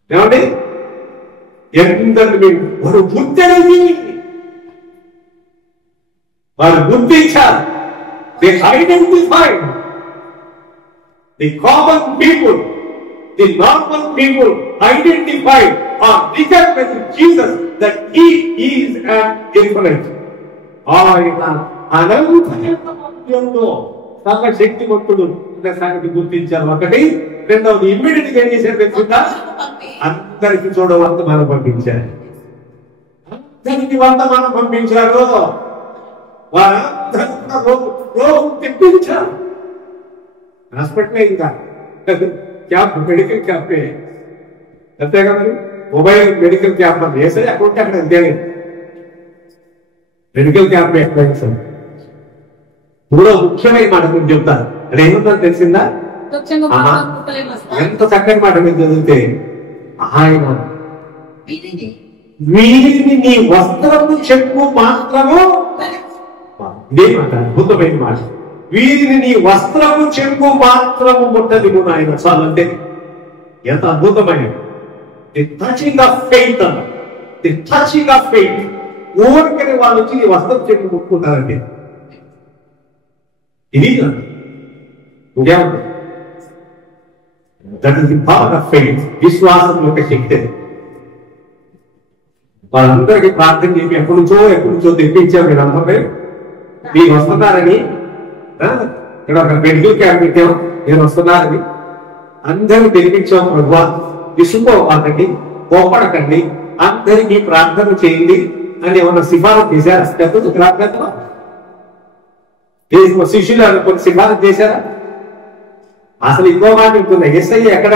ఏమండి? ఎందరు వారు గుర్తెరిగి వారు గుర్తించారు. They identified the common people, the normal people identified or recognized Jesus that he is an infinite. ఆయన అనంతలో సర్వశక్తివంతుడు అనే సంగతి గుర్తించారు. ఒకటి. రెండవది ఇమ్మీడియట్ గా ఏం చేశారు తెలుసుకుంటా? అందరికి చూడవంతమానం పంపించారు. అందరికి వంతమానం పంపించారు. వారందరూ రోగం తెప్పించారు. హాస్పిటల్ ఇంకా క్యాంప్, మెడికల్ క్యాంపే అంతే కదండి. మొబైల్ మెడికల్ క్యాంప్ అని వేసే అక్కడ ఉంటే అక్కడ అంతే. మెడికల్ క్యాంప్ ఎక్కడ సార్? మూడో ముఖ్యమైన మాట మీరు చెప్తారు. అది ఏముందని తెలిసిందా? ఎంత చక్కని మాట మీరు చదివితే, ఆయన వీరిని నీ వస్త్రము చెక్కు మాత్రము, ఇదే మాట అద్భుతమైన మాట. వీరిని నీ వస్త్రము చెక్కు మాత్రము ముట్టది ఆయన చాలు. అంటే ఎంత అద్భుతమైన ది టచింగ్ ఆఫ్ ఫెయిత్ అన్న, ది టచింగ్ ఆఫ్ ఫెయిత్. ఊరికని వాళ్ళు వచ్చి నీ వస్త్రం చెక్కు ముట్టుకుంటారండి. ఇది ఇంకేమంటారు? That is the power of faith. విశ్వాసం యొక్క శక్తి. వాళ్ళందరికీ ప్రార్థన చేసి ఎప్పటి నుంచో తెప్పించాం. మీరు అందరూ మీరు వస్తున్నారని ఇక్కడ ఒక మెడికల్ క్యాంప్ పెట్టాం, నేను వస్తున్నారని అందరూ తెప్పించాం. ప్రభు విసుపోకండి, కోపడకండి, అందరికీ ప్రార్థన చేయండి అని ఏమన్నా సిఫారసు చేశారా? పెద్ద ప్రార్థనలో శిష్యులు కొన్ని సిఫారసు చేశారా? అసలు ఇంకో మాట ఉంటుంది. యేసయ్య ఎక్కడ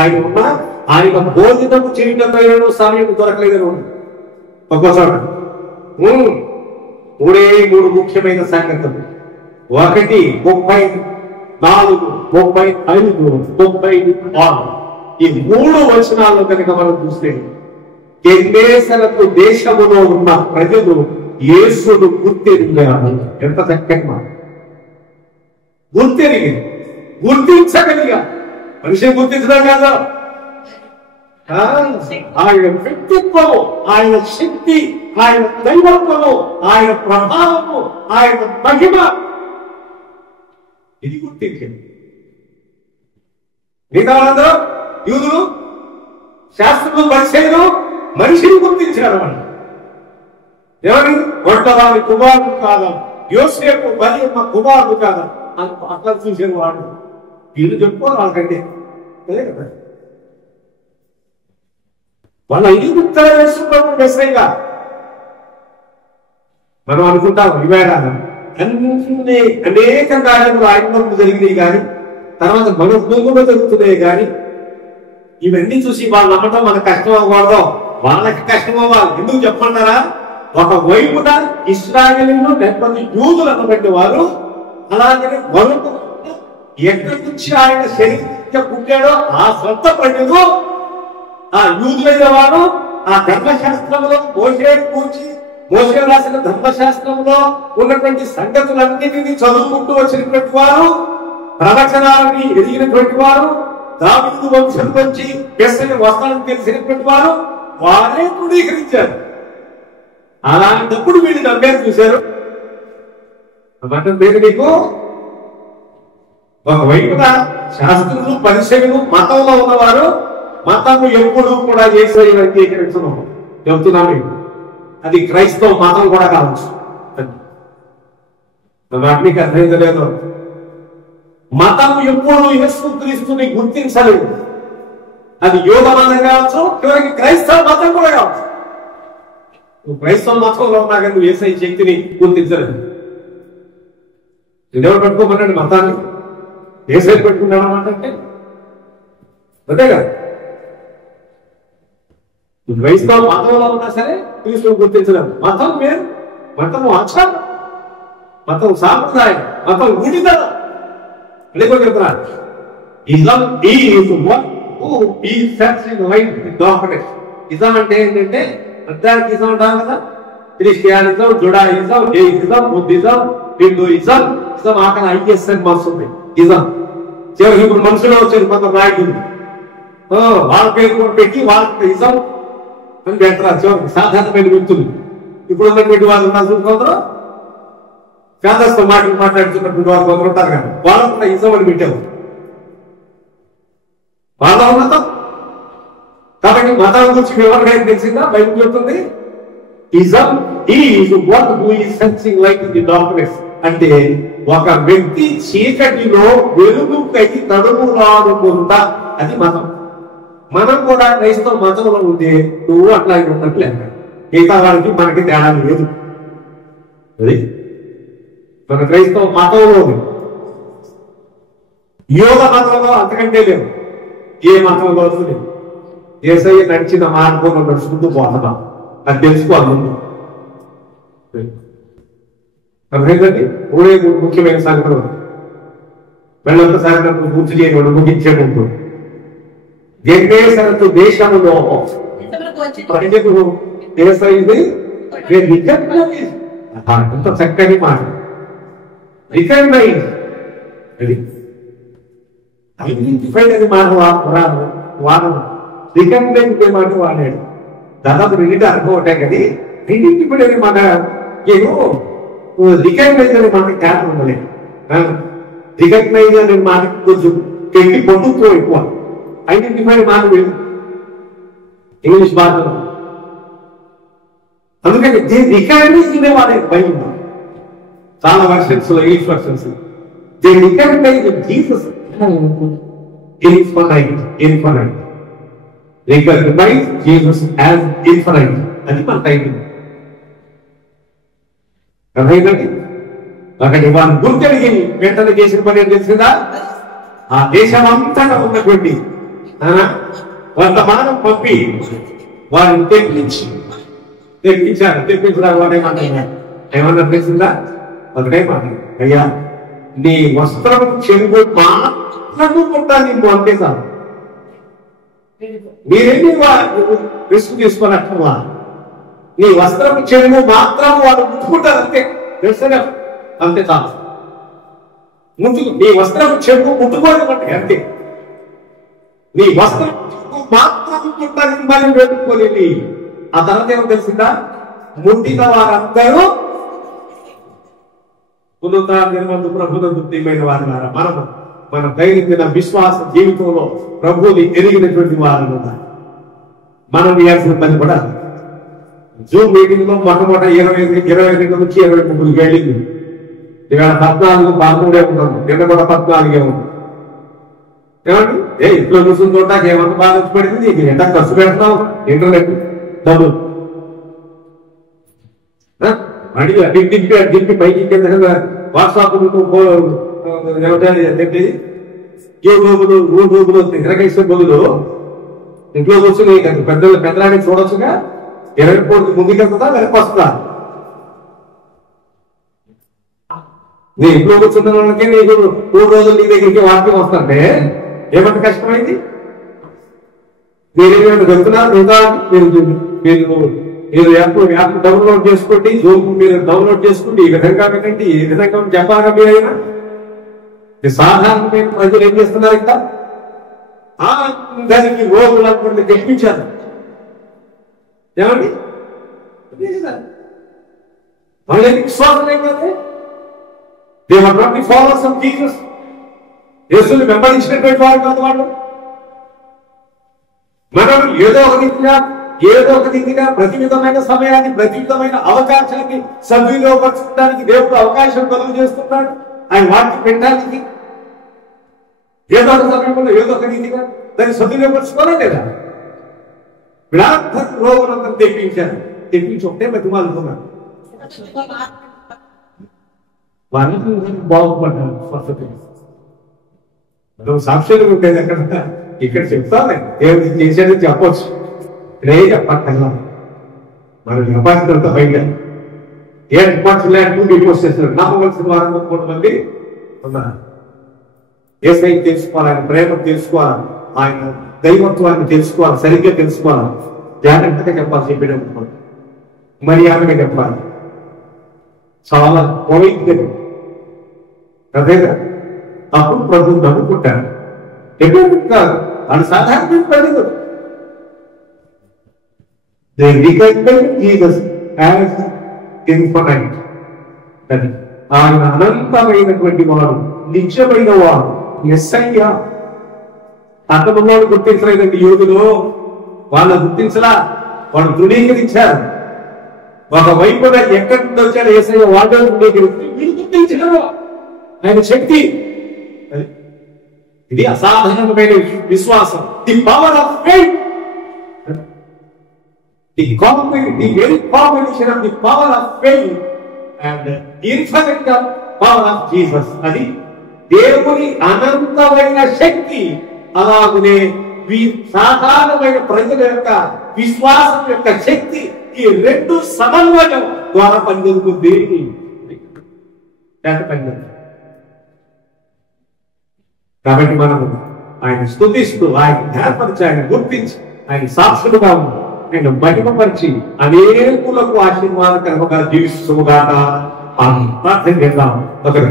ఆయన ఉన్నా ఆయన భోజనము చేయడంలో సమయం దొరకలేదని ఉంది ఒక్కోసారి. మూడు ముఖ్యమైన సంగతులు. ఒకటి 34, 35, 36. ఈ 3 వచనాల్లో కనుక మనం చూస్తే ఎన్నేసలకు దేశములో ఉన్న ప్రజలు యేసును గుర్తెరిగారు. ఎంత చక్కని మాట! గుర్తించగలిగా. మనిషిని గుర్తించడం కాదు, ఆయన వ్యక్తిత్వము, ఆయన శక్తి, ఆయన దైవత్వము, ఆయన ప్రభావము, ఆయన మహిమ, ఇది గుర్తించింది. మిగతా వాళ్ళందరూ యూదులు, శాస్త్రులు, పరిచయులు మనిషిని గుర్తించారు. వాళ్ళు ఎవరి వంటవారి కుమారుడు కాదా, యోసేపు మరియమ్మ కుమారుడు కాదా అట్లా చూసారు వాళ్ళు. వీళ్ళు చెప్పుకోరు వాళ్ళకంటే అదే కదా. వాళ్ళ ఇది గుర్తు వేసుకున్నాము మెస్సయ్యగా. మనం అనుకుంటాం ఇవాళ అన్ని అనేక కార్యములు ఆయన జరిగినాయి కానీ, తర్వాత మన భూములో జరుగుతున్నాయి కానీ, ఇవన్నీ చూసి వాళ్ళు నమ్మటం మనకు కష్టం అవ్వకూడదు. వాళ్ళకి కష్టం అవ్వాలి. ఎందుకు చెప్పన్నారా? ఒక వైపున ఇశ్రాయేలీయులు లేకపోతే యూదులు అన్నటువంటి వారు, అలాగే మరొక ఎక్కడి నుంచి ఆయన శరీరంగా పుట్టాడో ఆ సొంత ప్రజలు, ఆ యూదులైన వారు ఆ ధర్మశాస్త్రంలో మోషే రాసిన ధర్మశాస్త్రంలో ఉన్నటువంటి సంగతులన్నిటినీ చదువుకుంటూ వచ్చినటువంటి వారు, ప్రవచనాలని ఎదిగినటువంటి వారు, దావీదు వంశం నుంచి మెస్సయ్య వస్తానని తెలిసినటువంటి వారు, వారే తృణీకరించారు. అలాంటప్పుడు వీళ్ళు నమ్మారు. చూశారు మతం పేరు నీకు ఒకవైపున శాస్త్రులు, పరిచయులు, మతంలో ఉన్నవారు మతము ఎప్పుడు కూడా యేసయ్యను అంగీకరించను. చెబుతున్నా మీకు. అది క్రైస్తవ మతం కూడా కావచ్చు. మీకు అర్థమైందలేదు. మతం ఎప్పుడు యేసుక్రీస్తుని గుర్తించలేదు. అది యోగ మతం కావచ్చు, చివరికి క్రైస్తవ మతం కూడా కావచ్చు. నువ్వు క్రైస్తవ మతంలో ఉన్నా కానీ నువ్వు యేసయ్య శక్తిని గుర్తించలేదు. ఎవరు పెట్టుకోమన్నాడు మతాన్ని? యేసయ్య పెట్టుకున్నాడు అన్నమాట. అంటే అంతే కదా. క్రైస్తవ మతంలో ఉన్నా సరే క్రీస్తుని గుర్తించలేదు. మతం వేరు, మతం ఆచారం, మతం సాంప్రదాయం, మతం గుడిదల. అదే చెప్తున్నారు. ఇజం ఇజం అంటే ఏంటంటే అర్థానికి ఇజం ఉంటాం కదా. Christianism, Judaism, Jainism, Buddhism, Hinduism, ism ఆకలి ఐఎస్ అని వస్తుంది. ఇజం చివరికి ఇప్పుడు మనుషులు వచ్చారు కొంత నాయకులు, వాళ్ళ పేరు కూడా పెట్టి వాళ్ళకి ఇజం అని పెడతారు. చివరికి సాధారణమైన వ్యక్తులు ఇప్పుడు ఉన్నటువంటి వాళ్ళు ఉన్నారు చూసుకుందరూ పేదస్తో మాట్లాడుతున్నటువంటి వాళ్ళు కొందరు ఉంటారు కదా, వాళ్ళకు కూడా ఇజం అని పెట్టారు. వాళ్ళ మతం. కాబట్టి మతం గురించి వివరణ తెలిసిందా? బైబిల్ చెప్తుంది ism is what who is sensing light in the darkness. అంటే ఒక వ్యక్తి చీకటిలో వెలుగుకై తడుములాడుకుంటా, అది మతం. మనం కూడా క్రైస్తవ మతంలో ఉంటే నువ్వు అట్లాగే ఉన్నట్టు లెక్క. మిగతా వాళ్ళకి మనకి తేడా లేదు. అది మన క్రైస్తవ మతంలో ఉంది. యోగ మతంలో అంతకంటే లేదు. ఏ మతంలో లేదు. యేసయ్య నడిచిన మార్గంలో నడుచుకుంటూ పోతున్నాం. అది తెలుసుకోవాలి ముందు. అర్థమైందండి. మూడే ముఖ్యమైన సంగతులు వెళ్ళొక్కసారి నన్ను గుర్తు చేయడం ముగించేటప్పుడు జన్మేసరతు దేశంలో ప్రజలు యేసయ్యది ఎంత చక్కని మాట. రికగ్నైజ్ ఐడెంటిఫైడ్ అని మాట వాడను. రికగ్నైజ్ మాట వాడాడు. దాదాపు రెండు అనుకోవటం కానీ ఐడెంటిఫైడ్ అనే మాట ఏమో రికగ్నైజ్ అనే మాట క్యాప్ ఉండలేదు. రికగ్నైజ్ అనే మాటకి కొంచెం పెట్టి పొందుతూ ఎక్కువ. ఐడెంటిఫైడ్ మాట లేదు ఇంగ్లీష్ భాషలో. అందుకని రికగ్నైజ్ వాడే భయం చాలా వర్షన్స్ లో, English versions. They recognize Jesus infinite. Recognize Jesus as infinite. అది మన టైటిల్. అర్థమైందండి. అక్కడి వాళ్ళు గుర్తెరిగి వెంటనే చేసిన పని ఏం తెలిసిందా? ఆ దేశం అంతటా ఉన్నటువంటి వర్తమానం పంపి వారిని తెప్పించారు. తెప్పించడం వాడు ఏమన్నా తెలిసిందా? ఒకటే మాట, అయ్యా నీ వస్త్రం చెంగు మాత్రము ఉంటాను నువ్వు అంతే చాలు. మీరేమి రిస్క్ తీసుకున్నట్లా నీ వస్త్రం చెంగు మాత్రం వాడు ముట్టుకుంటారు అంతే. తెలుసా? అంతే చాలు. నీ వస్త్రం చెంగు ముట్టుకోవడం అంతే. నీ వస్త్రం మాత్రం ముట్టానికి మనం పెట్టుకోలేదు. ఆ తర్వాత ఏమో తెలిసిందా? ముట్టిన వారందరూ పునరుద్ధరణమందు ప్రభునందు ప్రియమైన వారులారా, మన దైనందిన విశ్వాస జీవితంలో ప్రభువుని ఎరిగినటువంటి వారు మనం చేయాల్సిన పని కూడా జూమ్ మీటింగ్ లో మొట్టమొదటి 22 నుంచి 23 వెళ్ళింది. ఇవాళ 14 13 ఉన్నాం. నిన్న కూడా 14 ఉంది. ఏమండి ఇంట్లో కూర్చుని చూడటానికి ఏమన్నా బాగా పడింది. నీకు ఎంత ఖర్చు పెడతావు? ఇంటర్నెట్ డబ్బులు దింపి పైకి వాట్సాప్ ఏమిటి యూట్యూబ్లు తిరగేసే బదులు ఇంట్లో కూర్చుని పెద్దలాగే చూడొచ్చుగా. 20 కోట్లు ముందుకెళ్తుందా వెనక్కి వస్తుందా? నీ ఇంట్లో కూర్చున్న వాళ్ళకే నీకు 3 రోజులు నీ దగ్గరికి వాక్యం వస్తుంటే ఏమంత కష్టమైంది? మీరేమైనా వెళ్తున్నారు? మీరు యాప్ డౌన్లోడ్ చేసుకోండి, జూమ్ మీరు డౌన్లోడ్ చేసుకోండి. ఈ విధంగా వినండి, ఈ విధంగా చెప్పాగా మీరైనా. సాధారణమైన ప్రజలు ఏం చేస్తున్నారు? ఇంకా దానికి రోజులు తెప్పించారు. ఏమండి వాళ్ళకి విశ్వాసం ఏం కదా? They were not the followers of Jesus. యేసుని వెంబడించినటువంటి వారు కాదు వాళ్ళు. మనం ఏదో ఒక రీతిగా ఏదో ఒక రీతిగా ప్రతి విధమైన సమయాన్ని ప్రతి విధమైన అవకాశాన్ని సద్వినియోగపరచడానికి దేవుడు అవకాశం కలుగు చేస్తున్నాడు. ఆయన వాటిని పెట్టడానికి ఏదో ఒక సమయంలో ఏదో ఒక రీతిగా దాన్ని సద్వినియోగపరచుకోరా లేదా? విడార్థ రోగులంతా తెప్పించి ఒకటే బతిమాలుతున్నాడు. వాళ్ళకి బాగుపడ్డారు. స్వస్థత సాక్ష్యాలు ఉండేది అక్కడ ఇక్కడ చెప్తాను. దేవుడు చేసేది చెప్పొచ్చు, ఇక్కడే చెప్పక్కర్లా. మన డిపాజిట్ బయట ఏ డిపాజిట్ డిపోజ్ చేస్తున్నారు. నమ్మవలసిన వారు కొంతమంది ఉన్నారు. ఏసై తెలుసుకోవాలి, ఆయన ప్రేమ తెలుసుకోవాలి, ఆయన దైవత్వాన్ని తెలుసుకోవాలి, సరిగ్గా తెలుసుకోవాలి, జాగ్రత్తగా చెప్పాలి. చెప్పేటప్పుడు మర్యాదగా చెప్పాలి, చాలా పొలైట్గా అదేగా. అప్పుడు ప్రభుత్వం నమ్ముకుంటారు. ఎప్పుడు కాదు, అది సాధారణ పడదు. ఆయన అనంతమైనటువంటి వాడు, నిత్యమైన వాడు. ఎస్ఐగా అతను గుర్తించలేదండి యోగులు, వాళ్ళు గుర్తించలా, వాళ్ళు ధృవీకరించారు. ఒకవైపున ఎక్కడి నుండి వచ్చాడు ఏసయ్య, వాళ్ళు గుర్తించలేదు ఆయన శక్తి. ఇది అసాధారణమైన విశ్వాసం. The power of faith, the very combination of the power of faith and infinite power of Jesus. అది దేవుని అనంతమైన శక్తి, అలాగనే సాధారణమైన ప్రజల యొక్క విశ్వాసం యొక్క శక్తి, ఈ రెండు సమన్వయం ద్వారా పనిచేస్తుంది. కాబట్టి మనం ఆయన స్తుతిస్తూ, ఆయన ధ్యానపరిచి, ఆయన గుర్తించి, ఆయన సాక్షులుగా ఆయన మహిమపరిచి అనేకులకు ఆశీర్వాదకరంగా జీవిస్తుగాక ప్రార్థన చేద్దాం. ఒకరి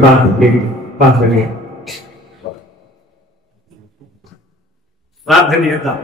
ప్రార్థన చేద్దాం.